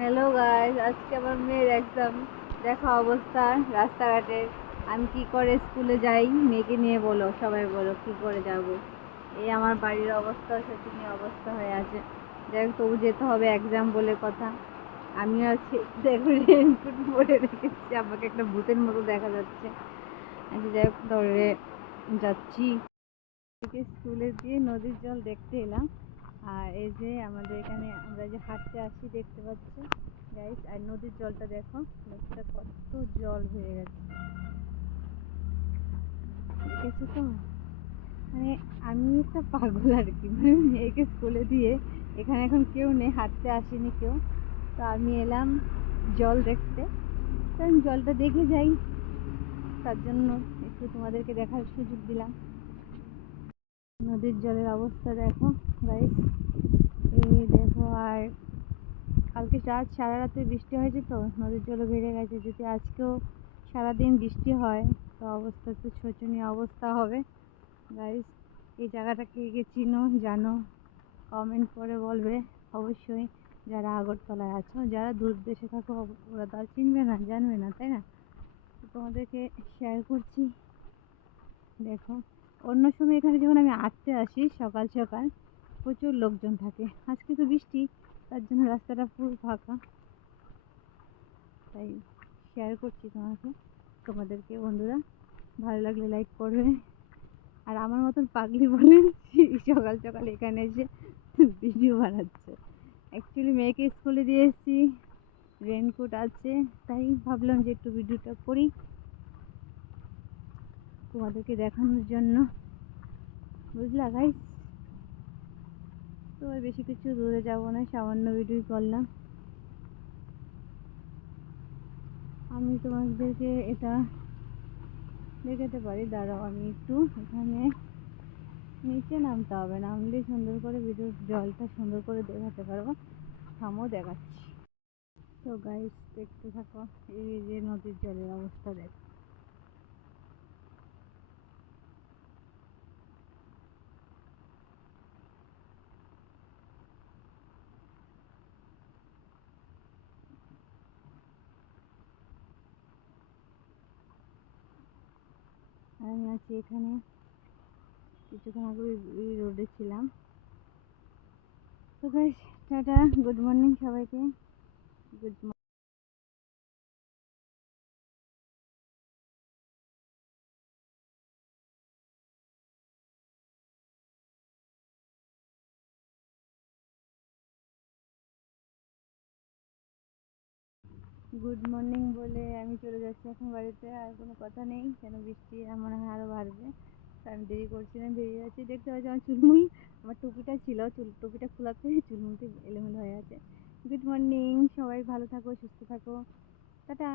Hello guys, আজকে আমার মেয়ের এক্সাম। দেখো অবস্থা রাস্তাঘাটের। আমি কি করে স্কুলে যাই? মেয়েকে নিয়ে বলো, সবাই বলো কি করে যাব। এই আমার বাড়ির অবস্থা শোচনীয় অবস্থা হয়ে আছে। যাই হোক, তবু যেতে হবে, এক্সাম বলে কথা। আমি আছি, দেখো রেনকোট পরে রেখেছি, আমাকে একটা ভূতের মতো দেখা যাচ্ছে। আচ্ছা যাই হোক, ধরে যাচ্ছি। স্কুলে দিয়ে নদীর জল দেখতে এলাম। আর এই যে আমাদের এখানে আমরা যে হাঁটতে আসি দেখতে পাচ্ছি গাইস, আর নদীর জলটা দেখো, নদীটা কত জল হয়ে গেছে, দেখেছো তো? মানে আমি একটা পাগল আর কি, মানে মেয়েকে স্কুলে দিয়ে এখানে এখন কেউ নেই, হাঁটতে আসেনি কেউ, তো আমি এলাম জল দেখতে। তো আমি জলটা দেখে যাই, তার জন্য একটু তোমাদেরকে দেখার সুযোগ দিলাম। নদীর জলের অবস্থা দেখো গাইস, এই দেখো। আর কালকে রাত সারা রাতে বৃষ্টি হয়েছে, তো নদীর জলও বেড়ে গেছে। যদি আজকেও সারাদিন বৃষ্টি হয় তো অবস্থা তো শোচনীয় অবস্থা হবে গাইস। এই জায়গাটাকে কে চিনো জানো, কমেন্ট করে বলবে অবশ্যই। যারা আগরতলায় আছো, যারা দূর দেশে থাকো ওরা তো আর চিনবে না, জানবে না, তাই না? তো তোমাদেরকে শেয়ার করছি। দেখো, অন্য সময় এখানে যখন আমি হাঁটতে আসি সকাল সকাল প্রচুর লোকজন থাকে, আজকে তো বৃষ্টি, তার জন্য রাস্তাটা পুরো ফাঁকা। তাই শেয়ার করছি তোমাদেরকে বন্ধুরা। ভালো লাগলে লাইক করবে। আর আমার মতন পাগলি বলেন সকাল সকাল এখানে এসে ভিডিও বানাচ্ছে। অ্যাকচুয়ালি মেয়েকে স্কুলে দিয়ে এসেছি, রেনকোট আছে, তাই ভাবলাম যে একটু ভিডিওটা করি তোমাদেরকে দেখানোর জন্য, বুঝলা গাইস? তো আর বেশি কিছু দূরে যাবো না, সামান্য ভিডিও করলাম। আমি তোমাদেরকে এটা দেখাতে পারি, দাঁড়াও আমি একটু এখানে নিচে নামতে হবে, নামলে সুন্দর করে ভিডিও জলটা সুন্দর করে দেখাতে পারবো। থামো, দেখাচ্ছি। তো গাইস দেখতে থাকো, এই যে নদীর জলের অবস্থা দেখো। আমি আছি এখানে, কিছুক্ষণ আগে ওই রোডে ছিলাম। তো গাইস টাটা, গুড মর্নিং সবাইকে, গুড গুড মর্নিং বলে আমি চলে যাচ্ছি এখন বাড়িতে। আর কোনো কথা নেই, কেন বৃষ্টি মনে হয় আরও বাড়বে। তো আমি দেরি করছি না, বেরিয়ে যাচ্ছি। দেখতে পাচ্ছি আমার চুলমুল, আমার টুপিটা ছিল, টুপিটা খোলাতে চুলমুলটি এলোমেলো হয়ে আছে। গুড মর্নিং, সবাই ভালো থাকো, সুস্থ থাকো, টাটা।